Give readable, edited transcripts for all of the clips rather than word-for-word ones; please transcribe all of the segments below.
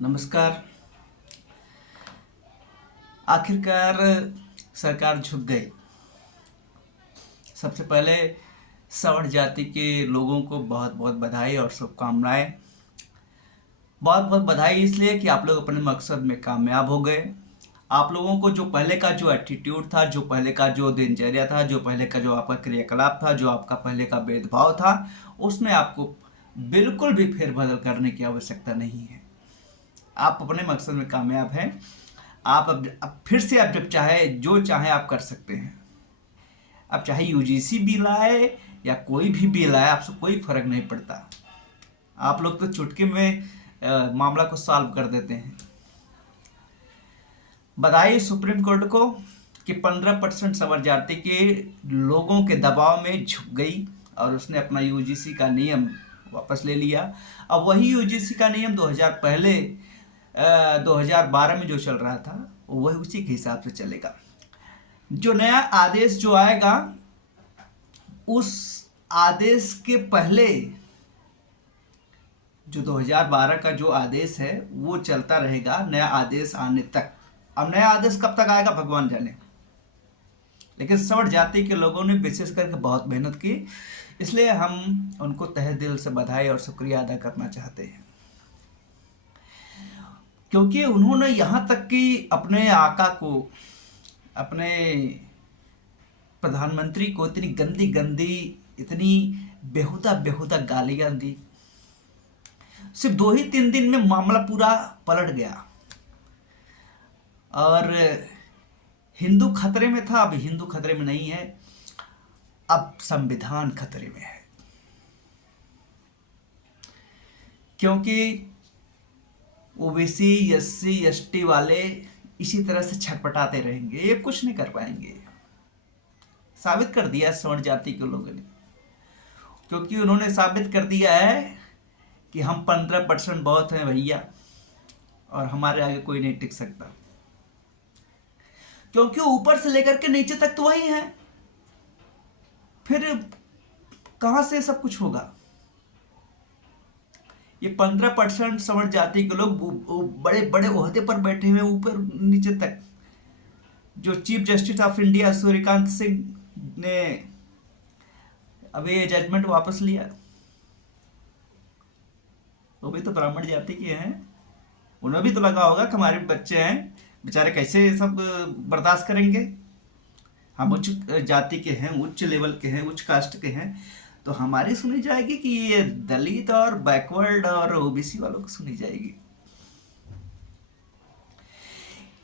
नमस्कार। आखिरकार सरकार झुक गई। सबसे पहले सवर्ण जाति के लोगों को बहुत बहुत बधाई और शुभकामनाएं। बहुत बहुत बधाई इसलिए कि आप लोग अपने मकसद में कामयाब हो गए। आप लोगों को जो पहले का जो एटीट्यूड था, जो पहले का जो दिनचर्या था, जो पहले का जो आपका क्रियाकलाप था, जो आपका पहले का भेदभाव था, उसमें आपको बिल्कुल भी फेरबदल करने की आवश्यकता नहीं है। आप अपने मकसद में कामयाब हैं। आप अब फिर से आप जब चाहे जो चाहे आप कर सकते हैं। अब चाहे यूजीसी बिल आए या कोई भी बिल आए, आपसे कोई फर्क नहीं पड़ता। आप लोग तो चुटकी में मामला को सॉल्व कर देते हैं। बधाई सुप्रीम कोर्ट को कि 15% सवर जाति के लोगों के दबाव में झुक गई और उसने अपना यूजीसी का नियम वापस ले लिया। अब वही यूजीसी का नियम 2012 में जो चल रहा था वही उसी के हिसाब से चलेगा। जो नया आदेश जो आएगा उस आदेश के पहले जो 2012 का जो आदेश है वो चलता रहेगा नया आदेश आने तक। अब नया आदेश कब तक आएगा भगवान जाने, लेकिन सवर्ण जाति के लोगों ने विशेष करके बहुत मेहनत की, इसलिए हम उनको तहे दिल से बधाई और शुक्रिया अदा करना चाहते हैं। क्योंकि उन्होंने यहाँ तक कि अपने आका को, अपने प्रधानमंत्री को इतनी गंदी गंदी, इतनी बेहुदा बेहुदा गालियां दी। सिर्फ 2 ही 3 दिन में मामला पूरा पलट गया और हिंदू खतरे में था। अब हिंदू खतरे में नहीं है, अब संविधान खतरे में है। क्योंकि ओबीसी एससी एसटी वाले इसी तरह से छटपटाते रहेंगे, ये कुछ नहीं कर पाएंगे। साबित कर दिया सवर्ण जाति के लोगों ने, क्योंकि उन्होंने साबित कर दिया है कि हम 15% बहुत हैं भैया और हमारे आगे कोई नहीं टिक सकता। क्योंकि ऊपर से लेकर के नीचे तक तो वही है, फिर कहां से सब कुछ होगा। ये 15% सवर्ण जाति के लोग बड़े बड़े ओहदे पर बैठे हुए ऊपर नीचे तक। जो chief justice of India Suryakant Singh ने अभी ये जजमेंट वापस लिया, वो भी तो ब्राह्मण जाति के हैं। उन्हें भी तो लगा होगा कि हमारे बच्चे हैं बेचारे, कैसे सब बर्दाश्त करेंगे। हम उच्च जाति के हैं, उच्च लेवल के हैं, उच्च कास्ट के हैं, तो हमारी सुनी जाएगी कि ये दलित और बैकवर्ड और ओबीसी वालों को सुनी जाएगी।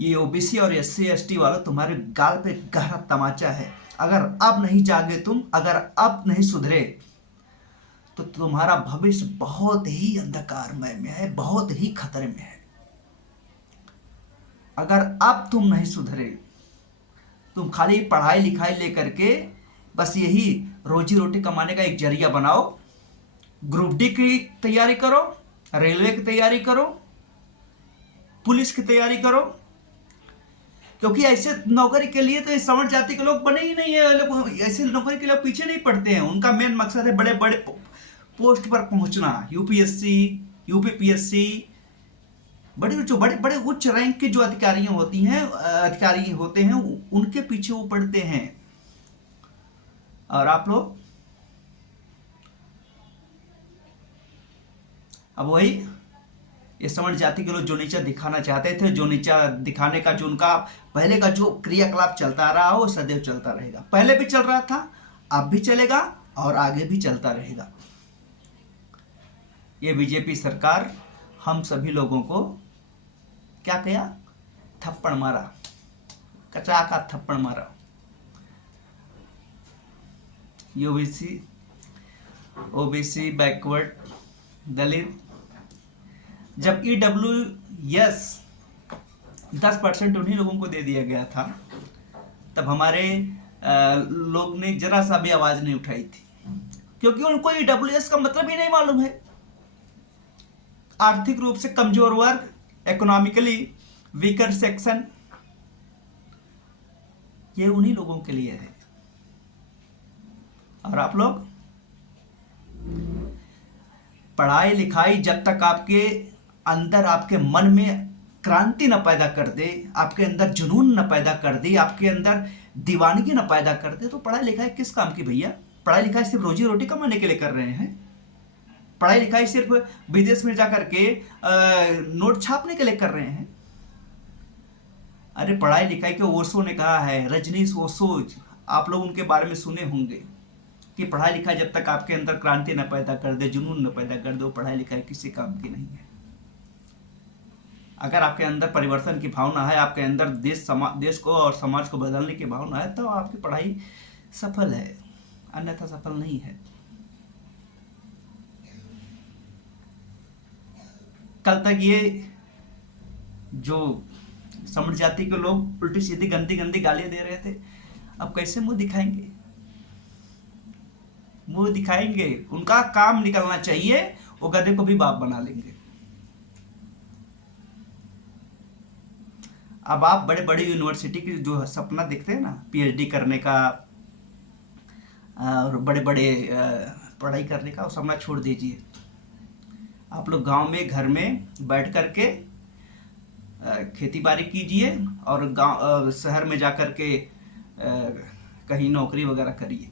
ये ओबीसी और एससी एसटी वालों तुम्हारे गाल पे गहरा तमाचा है। अगर अब नहीं जागे तुम, अगर अब नहीं सुधरे, तो तुम्हारा भविष्य बहुत ही अंधकारमय में है, बहुत ही खतरे में है। अगर अब तुम नहीं सुधरे, तुम खाली पढ़ाई लिखाई लेकर के बस यही रोजी रोटी कमाने का एक जरिया बनाओ। ग्रुप डी की तैयारी करो, रेलवे की तैयारी करो, पुलिस की तैयारी करो, क्योंकि ऐसे नौकरी के लिए तो इस सवर्ण जाति के लोग बने ही नहीं है। लोग ऐसे नौकरी के लिए पीछे नहीं पड़ते हैं। उनका मेन मकसद है बड़े बड़े पोस्ट पर पहुंचना, यूपीएससी, यूपीपीएससी, बड़े बड़े उच्च रैंक के जो अधिकारी होते हैं उनके पीछे वो पड़ते हैं। और आप लोग अब वही ये सवर्ण जाति के लोग जो नीचा दिखाना चाहते थे, जो नीचा दिखाने का जो उनका पहले का जो क्रियाकलाप चलता रहा वो सदैव चलता रहेगा। पहले भी चल रहा था, अब भी चलेगा और आगे भी चलता रहेगा। ये बीजेपी सरकार हम सभी लोगों को क्या किया? थप्पड़ मारा, कचा का थप्पड़ मारा। यूबीसी, ओबीसी, बैकवर्ड, दलित, जब ईडब्ल्यूएस 10% उन्हीं लोगों को दे दिया गया था, तब हमारे लोग ने जरा सा भी आवाज नहीं उठाई थी, क्योंकि उनको ईडब्ल्यूएस का मतलब ही नहीं मालूम है। आर्थिक रूप से कमजोर वर्ग, इकोनॉमिकली वीकर सेक्शन, ये उन्हीं लोगों के लिए है। और आप लोग पढ़ाई लिखाई जब तक आपके अंदर आपके मन में क्रांति न पैदा कर दे, आपके अंदर जुनून न पैदा कर दे, आपके अंदर दीवानगी न पैदा कर दे, तो पढ़ाई लिखाई किस काम की भैया? पढ़ाई लिखाई सिर्फ रोजी रोटी कमाने के लिए कर रहे हैं? पढ़ाई लिखाई सिर्फ विदेश में जाकर के नोट छापने के लिए कर रहे हैं? अरे पढ़ाई लिखाई के ओशो ने कहा है, रजनीश ओशो, आप लोग उनके बारे में सुने होंगे कि पढ़ाई लिखाई जब तक आपके अंदर क्रांति न पैदा कर दे, जुनून न पैदा कर दे, पढ़ाई लिखाई किसी काम की नहीं है। अगर आपके अंदर परिवर्तन की भावना है, आपके अंदर देश को और समाज को बदलने की भावना है, तो आपकी पढ़ाई सफल है, अन्यथा सफल नहीं है। कल तक ये जो समझ जाति के लोग उल्टी सीधी गंदी गंदी गालियां दे रहे थे, अब कैसे मुंह दिखाएंगे? मुंह दिखाएंगे? उनका काम निकलना चाहिए, वो गधे को भी बाप बना लेंगे। अब आप बड़े बड़े यूनिवर्सिटी की जो सपना देखते हैं ना, पीएचडी करने का और बड़े बड़े पढ़ाई करने का, वो सपना छोड़ दीजिए। आप लोग गांव में घर में बैठ करके खेती बाड़ी कीजिए और गांव शहर में जाकर के कहीं नौकरी वगैरह करिए।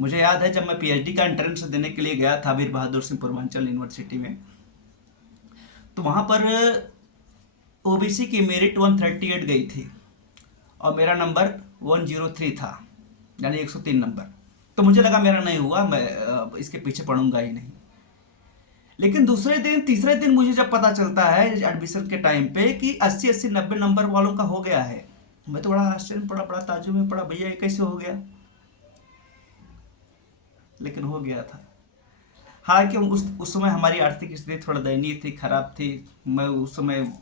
मुझे याद है जब मैं पीएचडी का एंट्रेंस देने के लिए गया था वीर बहादुर सिंह पूर्वांचल यूनिवर्सिटी में, तो वहाँ पर ओबीसी की मेरिट 138 गई थी और मेरा नंबर 103 था, यानी 103 नंबर। तो मुझे लगा मेरा नहीं हुआ, मैं इसके पीछे पढ़ूंगा ही नहीं। लेकिन दूसरे दिन तीसरे दिन मुझे जब पता चलता है एडमिशन के टाइम पे कि 80-80 90 नंबर वालों का हो गया है, मैं तो बड़ा आश्चर्य में पड़ा, बड़ा ताज्जुब में पड़ा, भैया ये कैसे हो गया? लेकिन हो गया था। हालांकि उस समय हमारी आर्थिक स्थिति थोड़ा दयनीय थी, खराब थी। मैं उस समय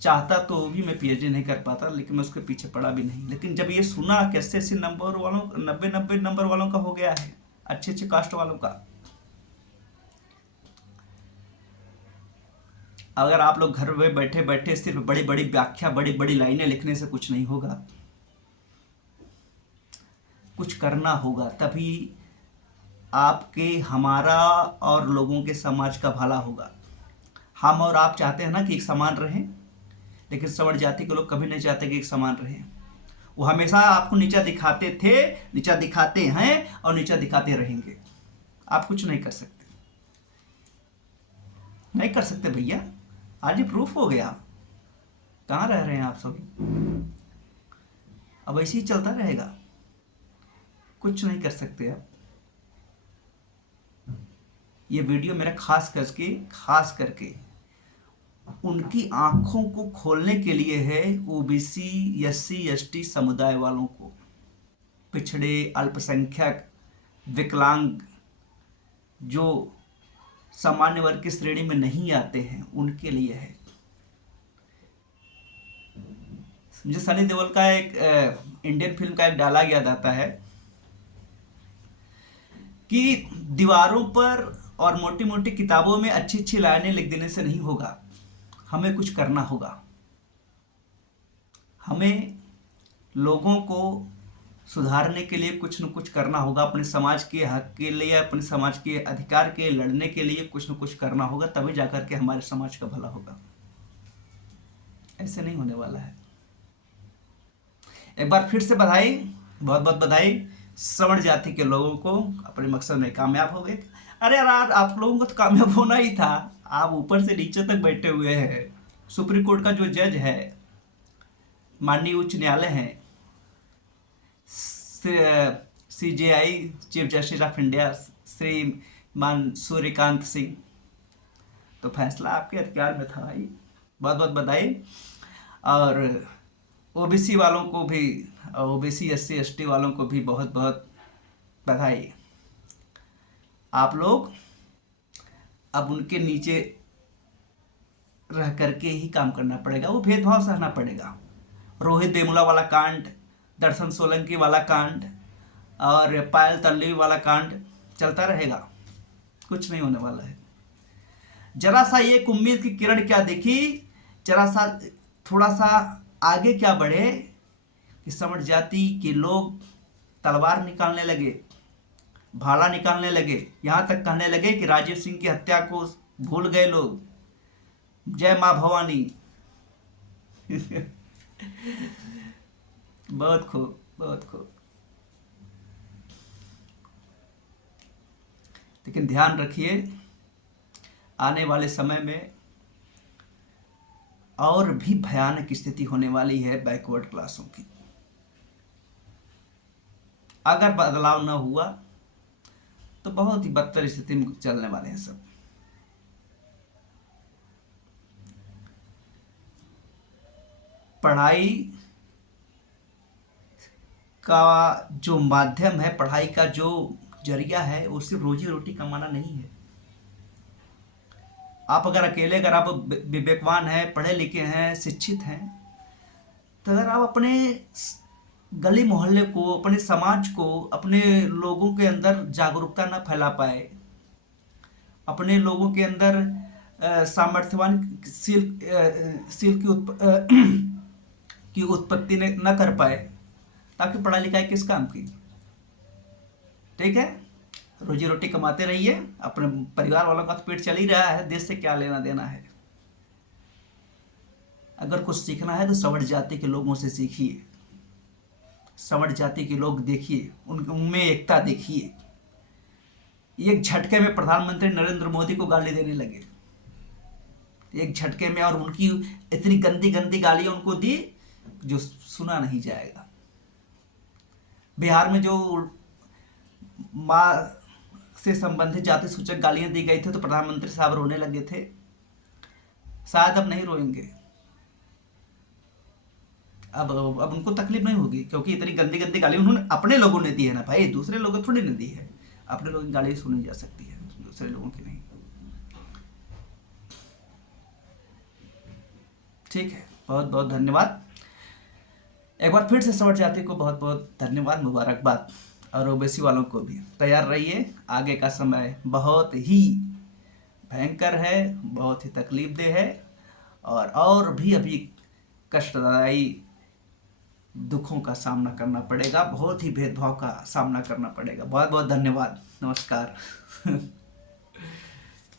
चाहता तो भी मैं पीएचडी नहीं कर पाता, लेकिन मैं उसके पीछे पड़ा भी नहीं। लेकिन जब ये सुना कि 80-80 नंबर वालों 90-90 नंबर वालों का हो गया है, अच्छे अच्छे कास्ट वालों का, अगर आप लोग घर में बैठे बैठे सिर्फ बड़ी बड़ी व्याख्या, बड़ी बड़ी लाइनें लिखने से कुछ नहीं होगा, कुछ करना होगा, तभी आपके, हमारा और लोगों के समाज का भला होगा। हम और आप चाहते हैं ना कि एक समान रहें, लेकिन सवर्ण जाति के लोग कभी नहीं चाहते कि एक समान रहें। वो हमेशा आपको नीचा दिखाते थे, नीचा दिखाते हैं और नीचा दिखाते रहेंगे। आप कुछ नहीं कर सकते, नहीं कर सकते भैया। आज ये प्रूफ हो गया। कहाँ रह रहे हैं आप सभी? अब ऐसे ही चलता रहेगा, कुछ नहीं कर सकते आप। ये वीडियो मेरा खास करके उनकी आंखों को खोलने के लिए है, ओबीसी एससी एसटी समुदाय वालों को, पिछड़े, अल्पसंख्यक, विकलांग, जो सामान्य वर्ग की श्रेणी में नहीं आते हैं, उनके लिए है। मुझे सनी देओल का एक इंडियन फिल्म का एक डायलॉग याद आता है कि दीवारों पर और मोटी मोटी किताबों में अच्छी अच्छी लाइनें लिख देने से नहीं होगा, हमें कुछ करना होगा। हमें लोगों को सुधारने के लिए कुछ न कुछ करना होगा, अपने समाज के हक के लिए, अपने समाज के अधिकार के लड़ने के लिए कुछ न कुछ करना होगा, तभी जाकर के हमारे समाज का भला होगा। ऐसे नहीं होने वाला है। एक बार फिर से बधाई, बहुत बहुत बधाई सवर्ण जाति के लोगों को, अपने मकसद में कामयाब हो गए। अरे यार, आप लोगों को तो कामयाब होना ही था, आप ऊपर से नीचे तक बैठे हुए हैं। सुप्रीम कोर्ट का जो जज है, माननीय उच्च न्यायालय है, CJI chief justice of India श्रीमान सूर्यकांत सिंह, तो फैसला आपके अधिकार में था भाई, बहुत बहुत बधाई। और ओबीसी वालों को भी, ओबीसी एससी एसटी वालों को भी बहुत बहुत बधाई। आप लोग अब उनके नीचे रह करके ही काम करना पड़ेगा, वो भेदभाव सहना पड़ेगा। रोहित वेमुला वाला कांड, दर्शन सोलंकी वाला कांड और पायल तल्ली वाला कांड चलता रहेगा, कुछ नहीं होने वाला है। जरा सा एक उम्मीद की किरण क्या दिखी, जरा सा थोड़ा सा आगे क्या बढ़े कि सवर्ण जाति के लोग तलवार निकालने लगे, भाला निकालने लगे, यहाँ तक कहने लगे कि राजीव सिंह की हत्या को भूल गए लोग, जय माँ भवानी। बहुत खूब, बहुत खूब। लेकिन ध्यान रखिए, आने वाले समय में और भी भयानक स्थिति होने वाली है बैकवर्ड क्लासों की। अगर बदलाव न हुआ तो बहुत ही बदतर स्थिति में चलने वाले हैं सब। पढ़ाई का जो माध्यम है, पढ़ाई का जो जरिया है, वो सिर्फ रोजी रोटी कमाना नहीं है। आप अगर अकेले, अगर आप विवेकवान हैं, पढ़े लिखे हैं, शिक्षित हैं, तो अगर आप अपने गली मोहल्ले को, अपने समाज को, अपने लोगों के अंदर जागरूकता न फैला पाए, अपने लोगों के अंदर सामर्थ्यवान सील की उत्पत्ति न कर पाए, ताकि पढ़ाई लिखाई किस काम की। ठीक है, रोजी रोटी कमाते रहिए, अपने परिवार वालों का तो पेट चल ही रहा है, देश से क्या लेना देना है। अगर कुछ सीखना है तो सवर्ण जाति के लोगों से सीखिए, सवर्ण जाति के लोग देखिए, उनमें एकता देखिए। एक झटके में प्रधानमंत्री नरेंद्र मोदी को गाली देने लगे, एक झटके में, और उनकी इतनी गंदी गंदी गालियां उनको दी जो सुना नहीं जाएगा। बिहार में जो माँ से संबंधित जाति सूचक गालियां दी गई थी, तो प्रधानमंत्री साहब रोने लगे थे। शायद अब नहीं रोएंगे, अब उनको तकलीफ नहीं होगी, क्योंकि इतनी गंदी गंदी गाली उन्होंने अपने लोगों ने दी है ना भाई, दूसरे लोगों थोड़ी ना दी है। अपने लोगों की गाली सुनी जा सकती है, दूसरे लोगों की नहीं। ठीक है, बहुत बहुत धन्यवाद। एक बार फिर से सवर्ण जाति को बहुत बहुत धन्यवाद, मुबारकबाद, और ओबीसी वालों को भी। तैयार रहिए, आगे का समय बहुत ही भयंकर है, बहुत ही तकलीफदेह है, और भी अभी कष्टदायी दुखों का सामना करना पड़ेगा, बहुत ही भेदभाव का सामना करना पड़ेगा। बहुत बहुत धन्यवाद, नमस्कार।